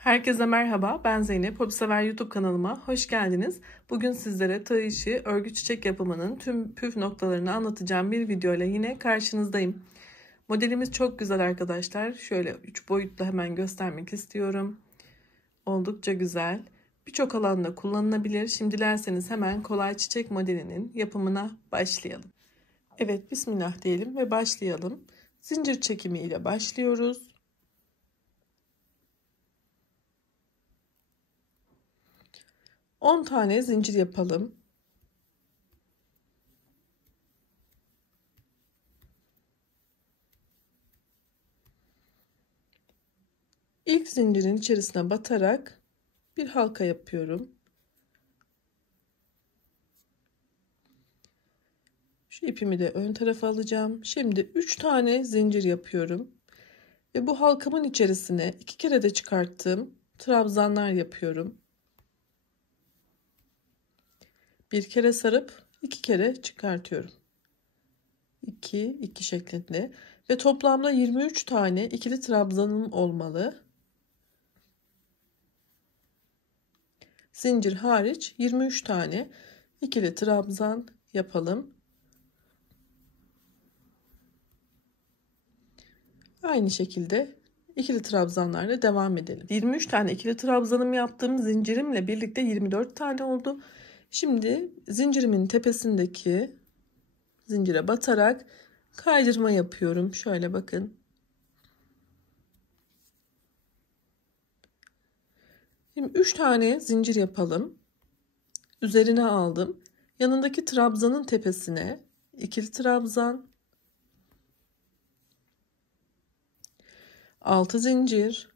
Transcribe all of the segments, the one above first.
Herkese merhaba, ben Zeynep. Hobisever YouTube kanalıma hoş geldiniz. Bugün sizlere tığ işi örgü çiçek yapımının tüm püf noktalarını anlatacağım bir videoyla yine karşınızdayım. Modelimiz çok güzel arkadaşlar. Şöyle 3 boyutlu hemen göstermek istiyorum. Oldukça güzel. Birçok alanda kullanılabilir. Şimdi dilerseniz hemen kolay çiçek modelinin yapımına başlayalım. Evet, bismillah diyelim ve başlayalım. Zincir çekimi ile başlıyoruz. 10 tane zincir yapalım. İlk zincirin içerisine batarak bir halka yapıyorum. Şu ipimi de ön tarafa alacağım. Şimdi 3 tane zincir yapıyorum. Ve bu halkamın içerisine 2 kere de çıkarttığım trabzanlar yapıyorum. Bir kere sarıp 2 kere çıkartıyorum. 2 2 şeklinde ve toplamda 23 tane ikili trabzanım olmalı. Zincir hariç 23 tane ikili trabzan yapalım. Aynı şekilde ikili trabzanlarla devam edelim. 23 tane ikili trabzanım yaptığım zincirimle birlikte 24 tane oldu. Şimdi zincirimin tepesindeki zincire batarak kaydırma yapıyorum. Şöyle bakın. Şimdi 3 tane zincir yapalım. Üzerine aldım. Yanındaki trabzanın tepesine ikili trabzan, 6 zincir,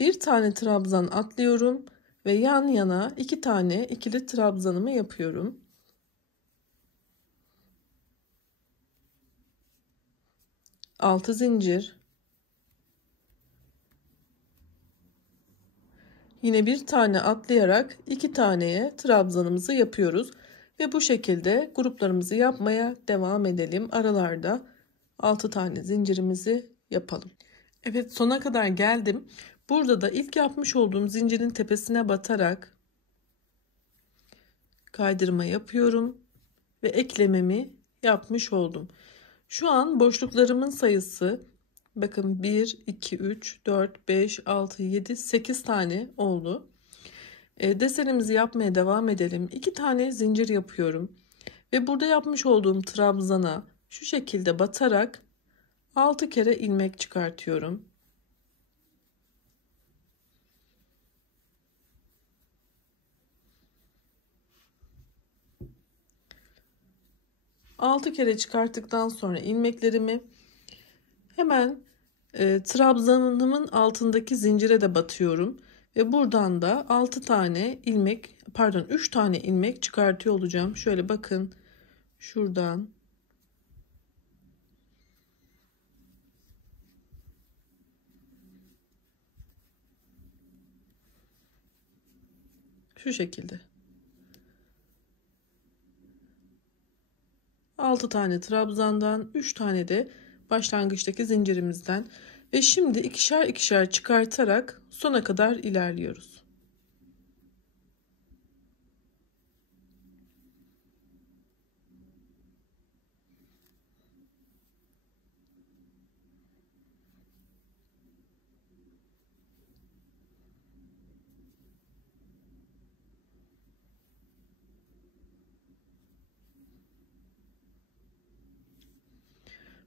bir tane trabzan atlıyorum ve yan yana 2 tane ikili trabzanımı yapıyorum. Altı zincir, yine bir tane atlayarak 2 taneye trabzanımızı yapıyoruz ve bu şekilde gruplarımızı yapmaya devam edelim. Aralarda 6 tane zincirimizi yapalım. Evet, sona kadar geldim. Burada da ilk yapmış olduğum zincirin tepesine batarak kaydırma yapıyorum ve eklememi yapmış oldum. Şu an boşluklarımın sayısı bakın 1 2 3 4 5 6 7 8 tane oldu. Desenimizi yapmaya devam edelim. 2 tane zincir yapıyorum ve burada yapmış olduğum trabzana şu şekilde batarak 6 kere ilmek çıkartıyorum. 6 kere çıkarttıktan sonra ilmeklerimi hemen trabzanımın altındaki zincire de batıyorum ve buradan da 6 tane ilmek, pardon 3 tane ilmek çıkartıyor olacağım. Şöyle bakın, şuradan şu şekilde 6 tane trabzandan, 3 tane de başlangıçtaki zincirimizden ve şimdi ikişer ikişer çıkartarak sona kadar ilerliyoruz.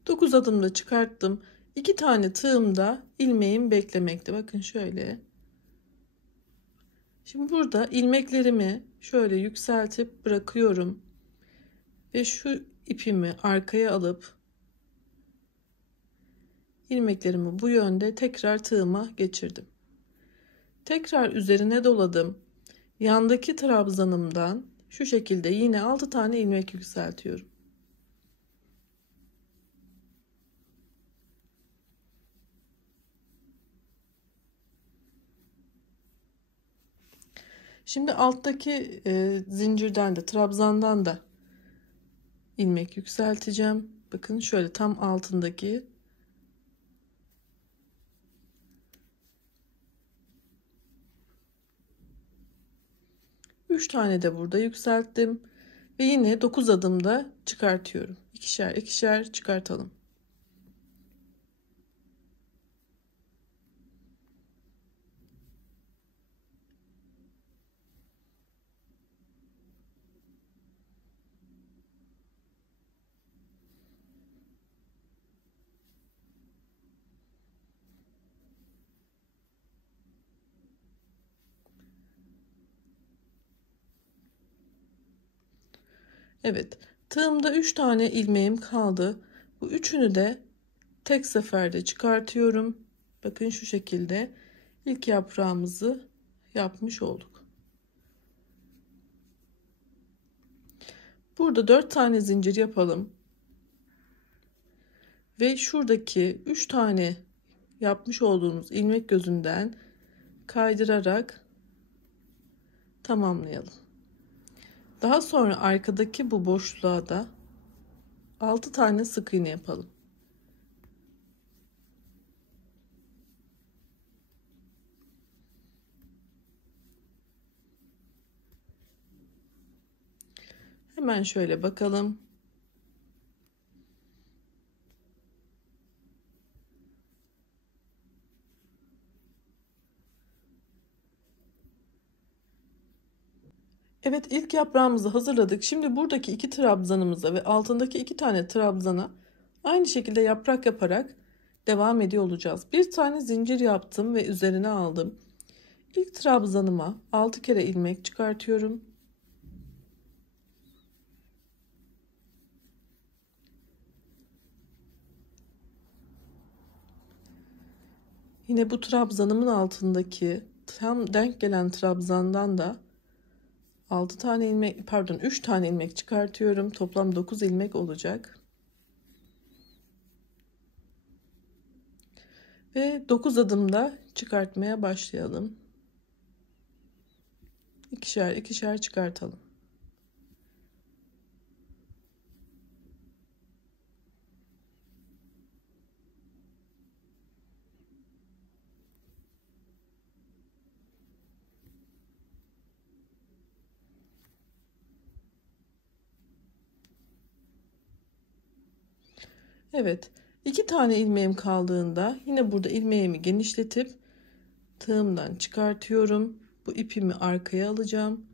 Dokuz adımda çıkarttım. 2 tane tığımda ilmeğim beklemekte. Bakın şöyle. Şimdi burada ilmeklerimi şöyle yükseltip bırakıyorum ve şu ipimi arkaya alıp ilmeklerimi bu yönde tekrar tığıma geçirdim. Tekrar üzerine doladım. Yandaki trabzanımdan şu şekilde yine 6 tane ilmek yükseltiyorum. Şimdi alttaki zincirden de trabzandan da ilmek yükselteceğim. Bakın şöyle tam altındaki 3 tane de burada yükselttim. Ve yine 9 adımda çıkartıyorum. İkişer ikişer çıkartalım. Evet, tığımda 3 tane ilmeğim kaldı. Bu üçünü de tek seferde çıkartıyorum. Bakın şu şekilde ilk yaprağımızı yapmış olduk. Burada 4 tane zincir yapalım. Ve şuradaki 3 tane yapmış olduğumuz ilmek gözünden kaydırarak tamamlayalım. Daha sonra arkadaki bu boşluğa da 6 tane sık iğne yapalım. Hemen şöyle bakalım. Evet, ilk yaprağımızı hazırladık. Şimdi buradaki iki trabzanımıza ve altındaki iki tane trabzana aynı şekilde yaprak yaparak devam ediyor olacağız. Bir tane zincir yaptım ve üzerine aldım. İlk trabzanıma 6 kere ilmek çıkartıyorum. Yine bu trabzanımın altındaki tam denk gelen trabzandan da 6 tane ilmek, pardon 3 tane ilmek çıkartıyorum. Toplam 9 ilmek olacak. Ve 9 adımda çıkartmaya başlayalım. İkişer ikişer çıkartalım. Evet, 2 tane ilmeğim kaldığında yine burada ilmeğimi genişletip tığımdan çıkartıyorum. Bu ipimi arkaya alacağım.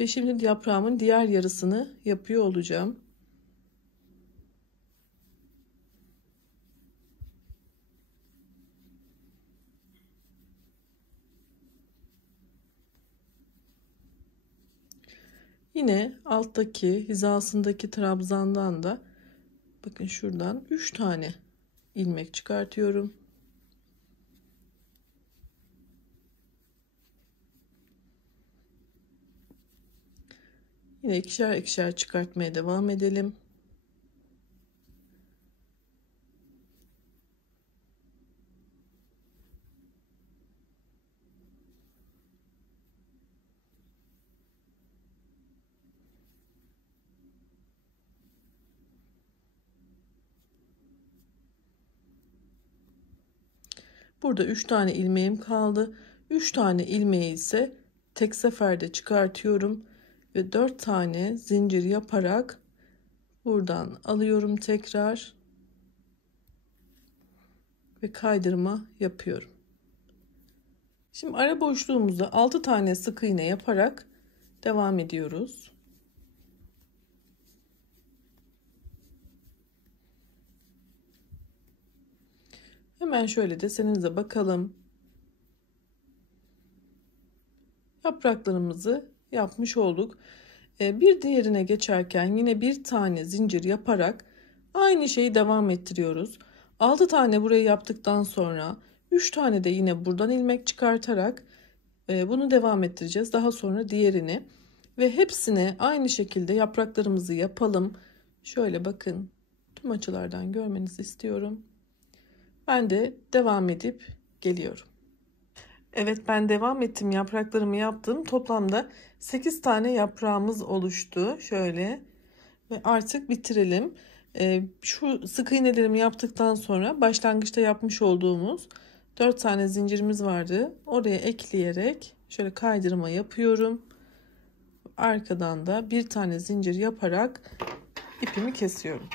Ve şimdi yaprağımın diğer yarısını yapıyor olacağım. Yine alttaki hizasındaki trabzandan da bakın şuradan 3 tane ilmek çıkartıyorum. Yine ikişer ikişer çıkartmaya devam edelim. Burada 3 tane ilmeğim kaldı. 3 tane ilmeği ise tek seferde çıkartıyorum ve 4 tane zincir yaparak buradan alıyorum tekrar ve kaydırma yapıyorum. Şimdi ara boşluğumuzda 6 tane sık iğne yaparak devam ediyoruz. Hemen şöyle desenimize bakalım. Yapraklarımızı yapmış olduk. Bir diğerine geçerken yine bir tane zincir yaparak aynı şeyi devam ettiriyoruz. 6 tane burayı yaptıktan sonra 3 tane de yine buradan ilmek çıkartarak bunu devam ettireceğiz. Daha sonra diğerini ve hepsine aynı şekilde yapraklarımızı yapalım. Şöyle bakın, tüm açılardan görmenizi istiyorum. Ben de devam edip geliyorum. Evet, ben devam ettim, yapraklarımı yaptım. Toplamda 8 tane yaprağımız oluştu. Şöyle ve artık bitirelim. Şu sık iğnelerimi yaptıktan sonra başlangıçta yapmış olduğumuz 4 tane zincirimiz vardı. Oraya ekleyerek şöyle kaydırma yapıyorum. Arkadan da bir tane zincir yaparak ipimi kesiyorum.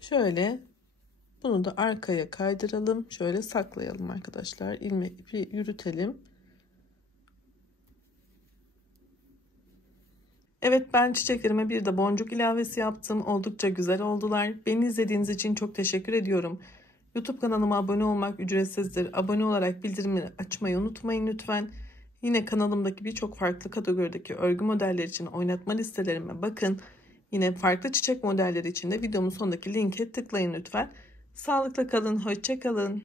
Şöyle bunu da arkaya kaydıralım. Şöyle saklayalım arkadaşlar. İlmek ipi yürütelim. Evet, ben çiçeklerime bir de boncuk ilavesi yaptım. Oldukça güzel oldular. Beni izlediğiniz için çok teşekkür ediyorum. YouTube kanalıma abone olmak ücretsizdir. Abone olarak bildirimleri açmayı unutmayın lütfen. Yine kanalımdaki birçok farklı kategorideki örgü modelleri için oynatma listelerime bakın. Yine farklı çiçek modelleri için de videomun sonundaki linke tıklayın lütfen. Sağlıkla kalın, hoşça kalın.